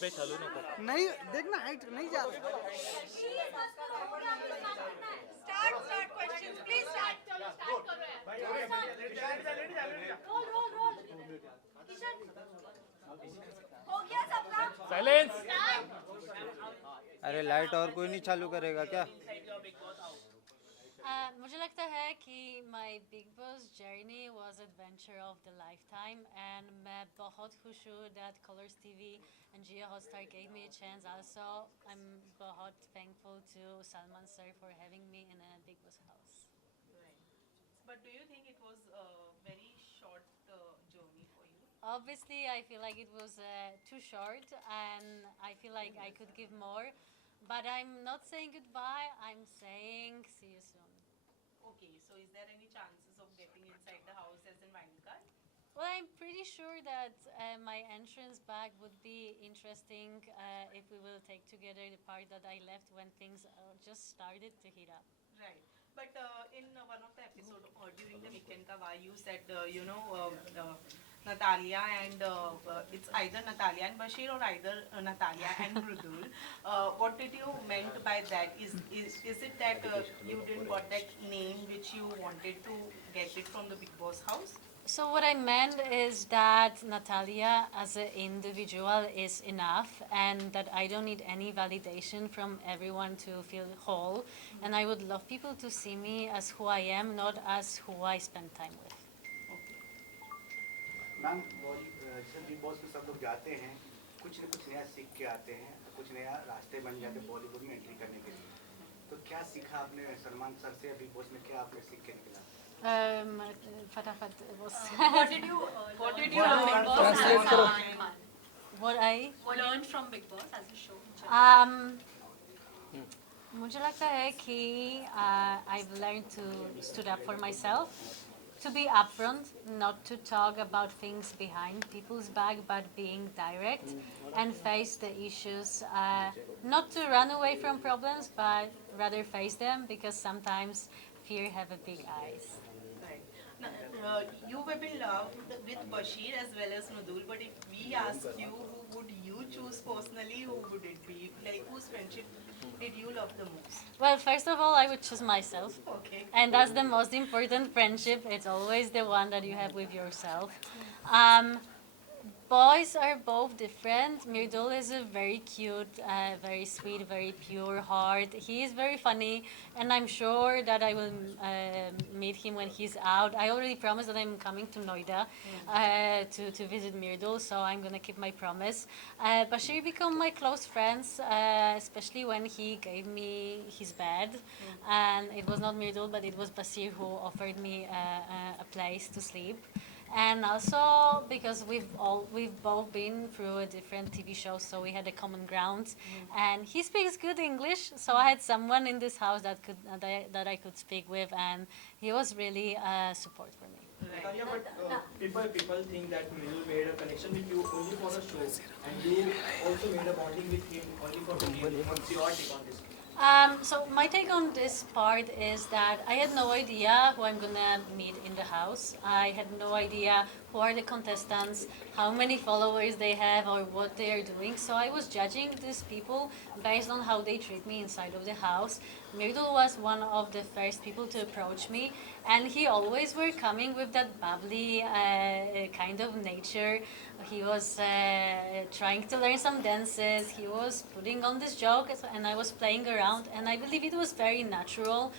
पे चलू नको. नहीं देखना हाइट नहीं जा रहा. Start questions. Please start. चलो start करो यार. Roll. किशन. हो गया सबका? साइलेंस. अरे लाइट और कोई नहीं चालू करेगा क्या? मुझे लगता है कि my Bigg Boss journey was adventure of the lifetime and मैं बहुत खुश हूँ that Colors TV and Jio Hotstar gave me a chance. Also, I'm बहुत thankful to Salman sir for having me in a Bigg Boss house. Right. But do you think it was a very short journey for you? Obviously, I feel like it was too short and I feel like I could give more. But I'm not saying goodbye, I'm saying see you soon. Okay, so is there any chances of getting inside the house as in wild card? Well, I'm pretty sure that my entrance back would be interesting if we will take together the part that I left when things just started to heat up. Right. But in one of the episode during the weekend Kawa, you said, Natalia and it's either Natalia and Bashir or either Natalia and Mridul. What did you meant by that? Is it that you didn't got that name which you wanted to get it from the Bigg Boss house? So what I meant is that Natalia as an individual is enough and that I don't need any validation from everyone to feel whole. And I would love people to see me as who I am, not as who I spend time with. Ma'am जैसे big boss में सब लोग जाते हैं, कुछ न कुछ नया सीख के आते हैं, कुछ नया रास्ते बन जाते हैं बॉलीवुड में एंट्री करने के लिए. तो क्या सीखा आपने सलमान सर से बिग बॉस में, क्या आपने सीख के निकला? फटाफट was What did you learn Big Boss as a what I learned from Bigg Boss as a show? मुझे लगता है कि I've learned to stood up for myself, to be upfront, not to talk about things behind people's back, but being direct and face the issues. Not to run away from problems, but rather face them because sometimes fear have a big eyes. Right. Now, you have been loved with Bashir as well as Nudul, but if we ask you, who would you choose personally? Who would it be? Like, whose friendship did you love the most? Well, first of all, I would choose myself. Okay. And that's the most important friendship. It's always the one that you have with yourself. Boys are both different. Mirdul is a very cute, very sweet, very pure heart. He is very funny, and I'm sure that I will meet him when he's out. I already promised that I'm coming to Noida to visit Mirdul, so I'm gonna keep my promise. Bashir became my close friends, especially when he gave me his bed, and it was not Mirdul, but it was Bashir who offered me a place to sleep. And also because we've both been through a different TV shows, so we had a common ground. And he speaks good English, so I had someone in this house that I could speak with, and he was really a support for me. Natalia, but people think that Mridul made a connection with you only for the show, and you also made a bonding with him only for the game. What's your take on this? So my take on this part is that I had no idea who I'm gonna meet in the house. I had no idea who are the contestants, how many followers they have, or what they are doing. So I was judging these people based on how they treat me inside of the house. Mirdul was one of the first people to approach me, and he always were coming with that bubbly kind of nature. He was trying to learn some dances. He was putting on this joke, and I was playing around. And I believe it was very natural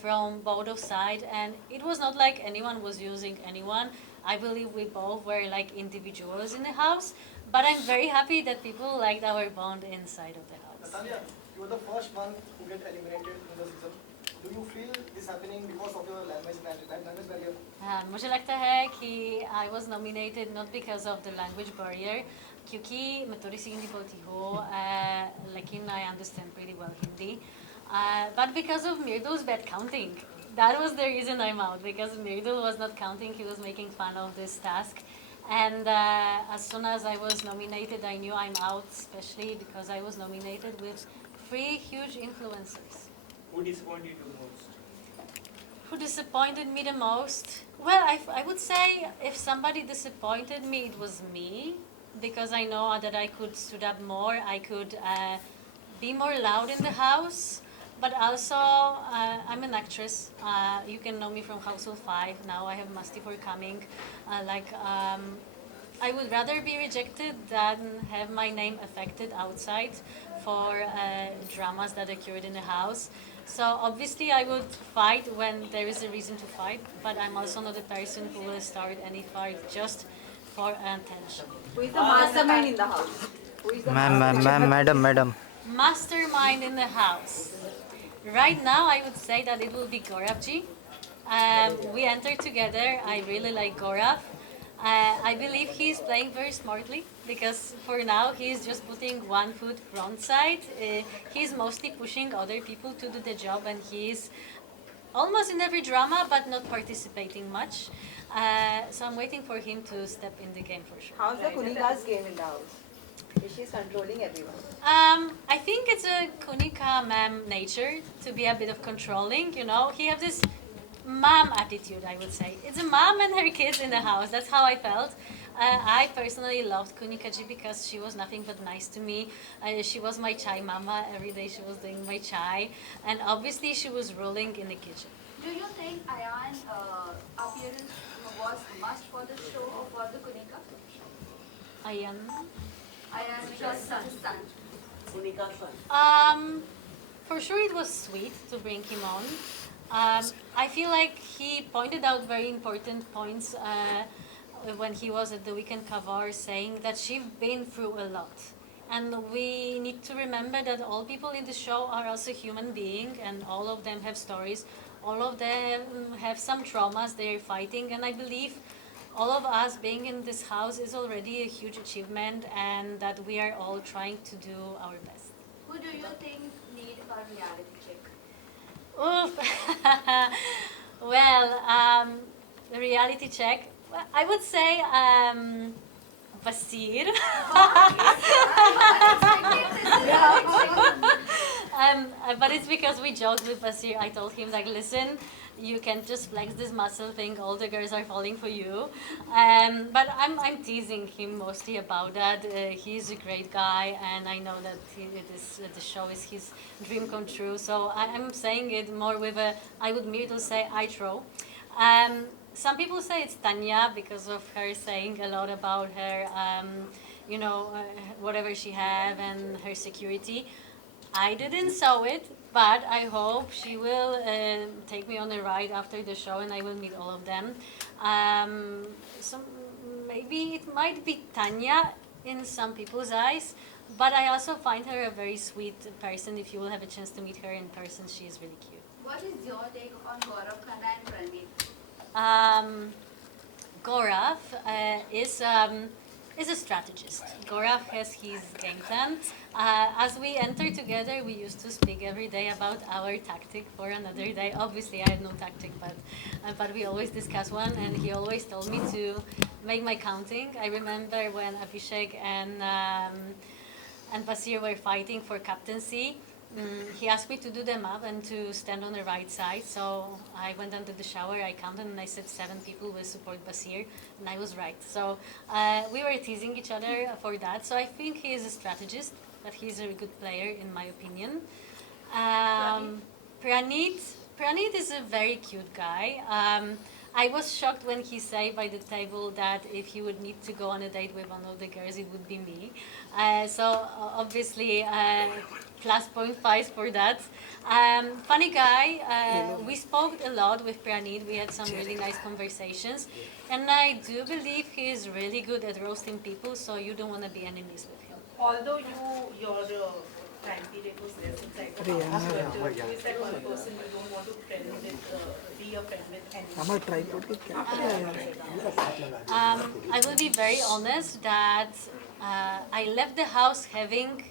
from both of sides, and it was not like anyone was using anyone. I believe we both were like individuals in the house, but I'm very happy that people liked our bond inside of the house. Natalia, you were the first one who get eliminated in the season. Do you feel this happening because of your language barrier? मुझे लगता है कि I was nominated not because of the language barrier, क्योंकि मैं थोड़ी सी हिंदी बोलती हूँ, लेकिन I understand pretty well Hindi, but because of Mirdul's bad counting. That was the reason I'm out, because Mirdul was not counting, he was making fun of this task. And as soon as I was nominated, I knew I'm out, especially because I was nominated with 3 huge influencers. Who disappointed you most? Who disappointed me the most? Well, I would say if somebody disappointed me, it was me. because I know that I could stood up more, I could be more loud in the house. But also, I'm an actress. You can know me from Household 5. Now I have Musty for coming. I would rather be rejected than have my name affected outside for dramas that occurred in the house. So obviously I would fight when there is a reason to fight, but I'm also not a person who will start any fight just for attention. Who is the mastermind in the house? Who is the Madam. Mastermind in the house. Right now, I would say that it will be Gauravji. We entered together. I really like Gaurav. I believe he's playing very smartly because for now he's just putting one foot front side. He's mostly pushing other people to do the job, and he's almost in every drama but not participating much. So I'm waiting for him to step in the game for sure. How's the Kunika's game in the house? Is she controlling everyone? I think it's a Kunika ma'am nature to be a bit of controlling, you know. He has this mom attitude, I would say. It's a mom and her kids in the house. That's how I felt. I personally loved Kunikaji because she was nothing but nice to me. She was my chai mama. Every day she was doing my chai. And obviously she was ruling in the kitchen. Do you think Ayan appearance was must for the show or for the Kunika? Ayan. Ayan because son. For sure it was sweet to bring him on. I feel like he pointed out very important points when he was at the Weekend Kavar, saying that she's been through a lot. And we need to remember that all people in the show are also human beings, and all of them have stories. All of them have some traumas they're fighting, and I believe all of us being in this house is already a huge achievement, and that we are all trying to do our best. Who do you think need a reality check? Oof. Well, the reality check. Well, I would say Basir. But it's because we joked with Basir. I told him like, listen, you can just flex this muscle thing. All the girls are falling for you. But I'm teasing him mostly about that. He's a great guy, and I know that the show is his dream come true. So I'm saying it more with a, I would merely say I throw. Some people say it's Tanya because of her saying a lot about her, whatever she have and her security. I didn't saw it, but I hope she will take me on a ride after the show, and I will meet all of them. So maybe it might be Tanya in some people's eyes, but I also find her a very sweet person. If you will have a chance to meet her in person, she is really cute. What is your take on Gaurav Khanna and Praneet? Gaurav is a strategist. Gaurav has his game plan. As we enter together, we used to speak every day about our tactic for another day. Obviously, I had no tactic, but we always discuss one, and he always told me to make my counting. I remember when Abhishek and Basir were fighting for captaincy. He asked me to do them up and to stand on the right side. So I went under the shower, I counted, and I said 7 people will support Basir, and I was right. So we were teasing each other for that. So I think he is a strategist, but he's a good player in my opinion. Praneet is a very cute guy. I was shocked when he said by the table that if he would need to go on a date with one of the girls, it would be me. So obviously, +0.5 for that. Funny guy. We spoke a lot with Praneet. We had some really nice conversations. And I do believe he is really good at roasting people, so you don't want to be enemies with him. Although your time period was less inside the house, but who is that one person you don't want to be a friend with anymore? I will be very honest that I left the house having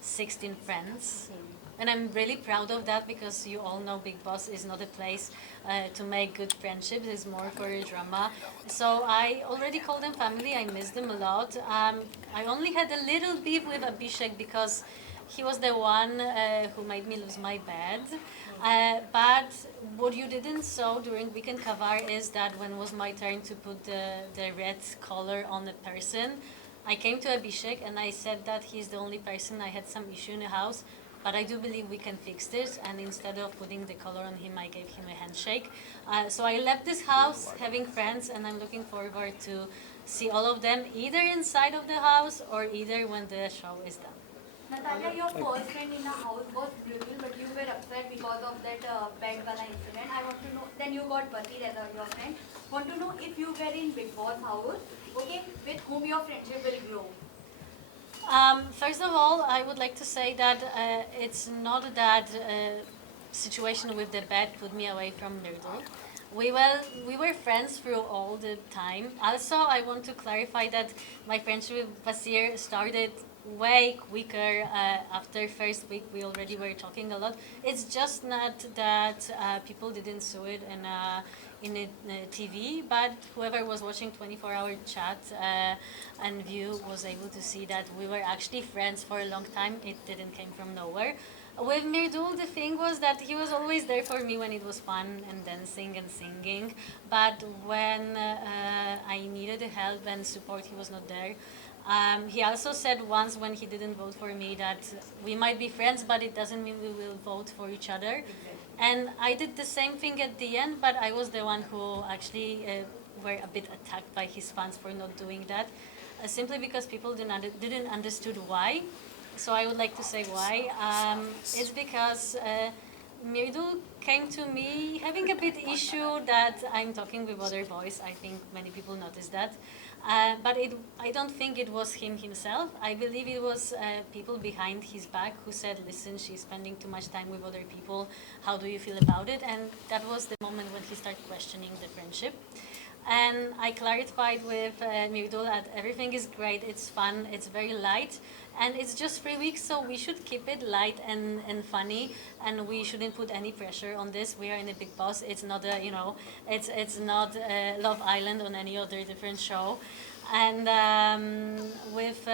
16 friends. And I'm really proud of that because you all know Bigg Boss is not a place to make good friendships. It's more for a drama. So I already call them family. I miss them a lot. I only had a little beef with Abhishek because he was the one who made me lose my bed. But what you didn't saw during Weekend Kavar is that when it was my turn to put the red collar on the person, I came to Abhishek and I said that he's the only person I had some issue in the house, but I do believe we can fix this. And instead of putting the collar on him, I gave him a handshake. So I left this house having friends, and I'm looking forward to see all of them either inside of the house or either when the show is done. Natalia, your first friend in the house was brutal, but you were upset because of that bed wala incident. I want to know, then you got Bati as your friend. Want to know if you were in Bigg Boss house, okay, with whom your friendship will grow. First of all, I would like to say that it's not that situation with the bed put me away from Mirdul. We were friends through all the time. Also, I want to clarify that my friendship with Basir started way quicker. After first week, we already were talking a lot. It's just not that people didn't see it in a TV, but whoever was watching 24-hour chat and view was able to see that we were actually friends for a long time. It didn't come from nowhere. With Mirdul, the thing was that he was always there for me when it was fun and dancing and singing, but when I needed help and support, he was not there. He also said once when he didn't vote for me that we might be friends, but it doesn't mean we will vote for each other. And I did the same thing at the end, but I was the one who actually were a bit attacked by his fans for not doing that, simply because people didn't understood why. So I would like to say why. It's because Mirdul came to me having a bit issue that I'm talking with other boys. I think many people noticed that. But I don't think it was him himself. I believe it was people behind his back who said, listen, she's spending too much time with other people. How do you feel about it? And that was the moment when he started questioning the friendship. And I clarified with Mirdul that everything is great, it's fun, it's very light. And it's just 3 weeks, so we should keep it light and funny, and we shouldn't put any pressure on this. We are in a Bigg Boss. It's not a, it's not Love Island on any other different show. And with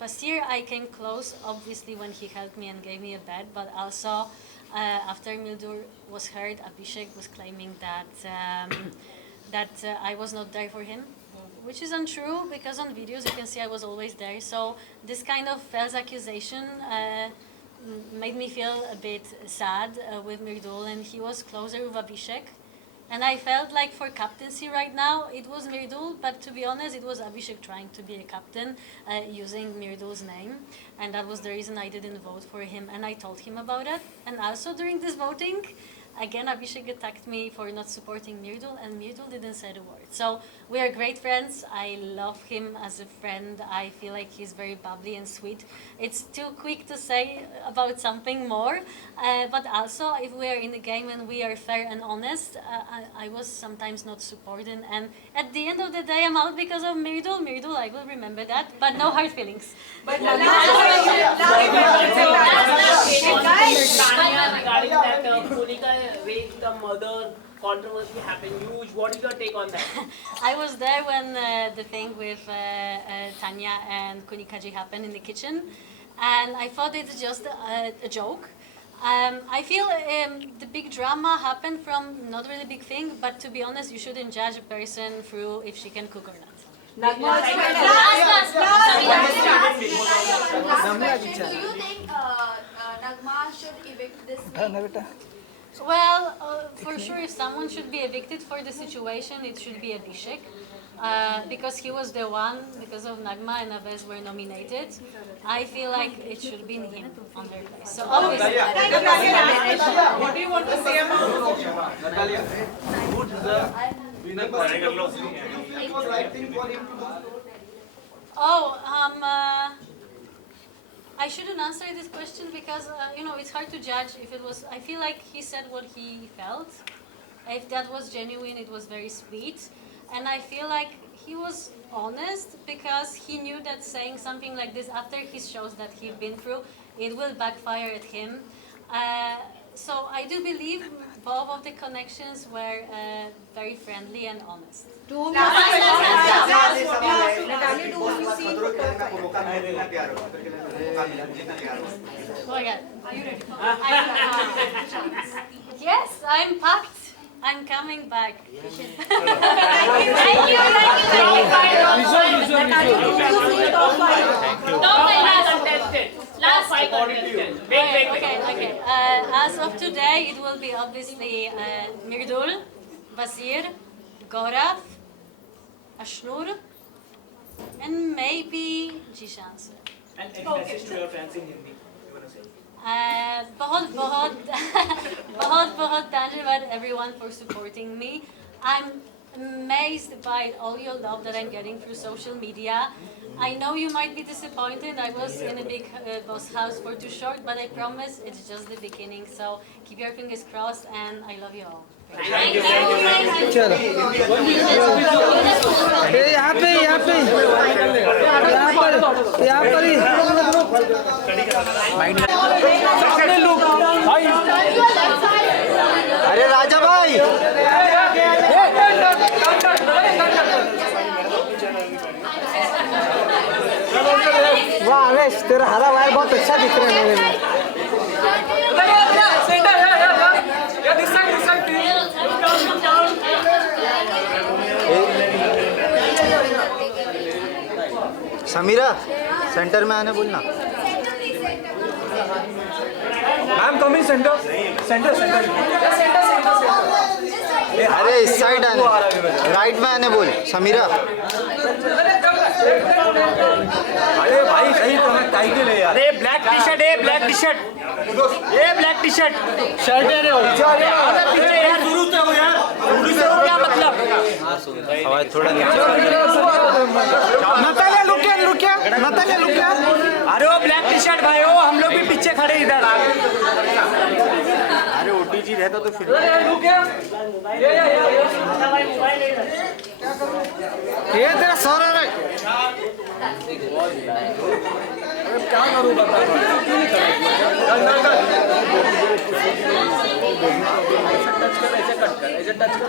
Basir, I came close, obviously, when he helped me and gave me a bed, but also after Mildur was heard, Abhishek was claiming that I was not there for him, which is untrue because on videos you can see I was always there. So this kind of false accusation made me feel a bit sad with Mirdul, and he was closer with Abhishek. And I felt like for captaincy right now, it was Mirdul, but to be honest, it was Abhishek trying to be a captain using Mirdul's name. And that was the reason I didn't vote for him, and I told him about it. And also during this voting, again, Abhishek attacked me for not supporting Mirdul, and Mirdul didn't say a word. So we are great friends. I love him as a friend. I feel like he's very bubbly and sweet. It's too quick to say about something more, but also if we are in the game and we are fair and honest, I was sometimes not supported. And at the end of the day, I'm out because of Mirdul. Mirdul, I will remember that, but no hard feelings. But Regarding that Monica way the mother controversy happened, huge. What is your take on that? I was there when the thing with Tanya and Kunikaji happened in the kitchen, and I thought it's just a joke. I feel the big drama happened from not really big thing, but to be honest, you shouldn't judge a person through if she can cook or not. Last, do you think Nagma should evict this week? Well, for sure, if someone should be evicted for the situation, it should be Abhishek. Because he was the one, because of Nagma and Aves were nominated, I feel like it should be him on their place. So obviously, What do you want to say about Natalia, who deserves winner? It was right thing for him to do. I shouldn't answer this question because it's hard to judge if it was. I feel like he said what he felt. If that was genuine, it was very sweet, and I feel like he was honest because he knew that saying something like this after his shows that he'd been through, it will backfire at him. So I do believe both of the connections were very friendly and honest. Oh my God. Are you ready? Yes, I'm packed. I'm coming back. Thank you. Okay. As of today, it will be obviously Mirdul, Basir, Gaurav, Ashnur, and maybe Jishan sir. And any message to your fans in Hindi? You wanna say? बहुत धन्यवाद everyone for supporting me. I'm amazed by all your love that I'm getting through social media. I know you might be disappointed. I was in a Bigg Boss house for too short, but I promise it's just the beginning. So keep your fingers crossed, and I love you all. चलो यहाँ पे ही अरे राजा भाई वाह आवेश तेरा हरा wire बहुत अच्छा दिख रहा है मेरे में समीरा सेंटर में आने बोलना मैम कम इन सेंटर अरे इस साइड आने राइट में आने बोल समीरा अरे भाई सही तो मैं टाई के ले यार अरे ब्लैक टी शर्ट शर्ट है रे शुरू से हो यार क्या मतलब आवाज थोड़ा नतालिया लुक क्या अरे वो ब्लैक टी शर्ट भाई हो हम लोग भी पीछे खड़े इधर अरे ओटीजी रहता तो फिर ये तेरा सर है क्या करूँ बता ऐसे टच कर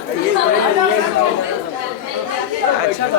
अच्छा था